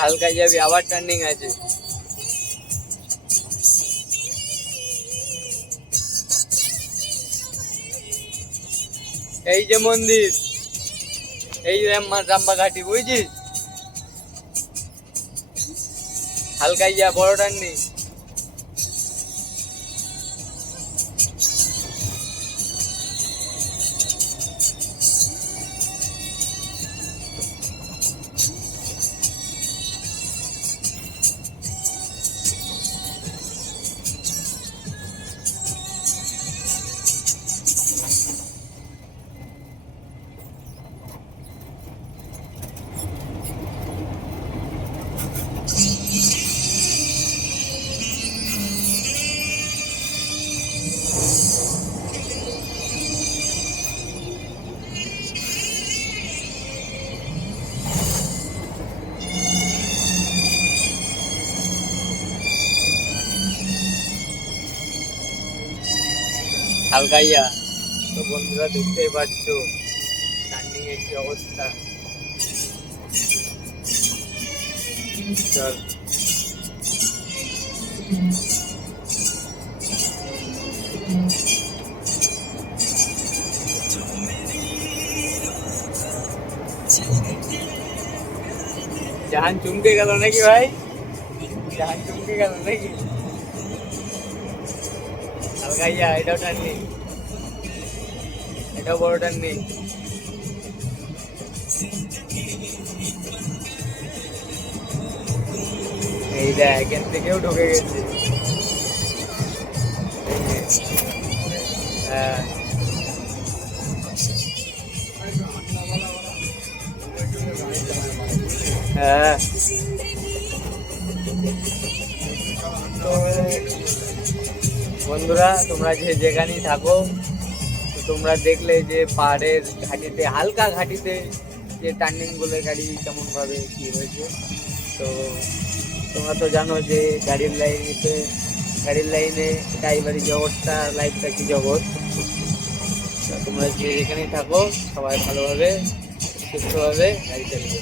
হালকা যাবি, আবার টার্নিং আছে। এই যে মন্দির, এই রাম্বা ঘাটি, বুঝছিস? হালকা যা, বড় টার্নিং। হালকাইয়া তো বন্ধুরা দেখতেই পাচ্ছ টার্নিং এর কি অবস্থা। চল জাহান চমকে গেল নাকি ভাই? জাহান চমকে গেল নাকি? হালকাইয়া, এটাও টার্নিং, এটাও বড় টার্নিং। এই দেখ, এখান থেকেও ঢুকে গেছে। হ্যাঁ হ্যাঁ, তো বন্ধুরা তোমরা যেখানেই থাকো, তো তোমরা দেখলে যে পাহাড়ের ঘাটিতে, হালকা ঘাটিতে যে টার্নিং গুলো গাড়ি কেমন ভাবে কি হয়েছে। তো তোমরা তো জানো যে গাড়ির লাইনে ড্রাইভারি জগৎটা, লাইফটা কি জগৎ। তোমরা যেখানেই থাকো সবাই ভালোভাবে সুস্থভাবে গাড়ি চালিয়ে।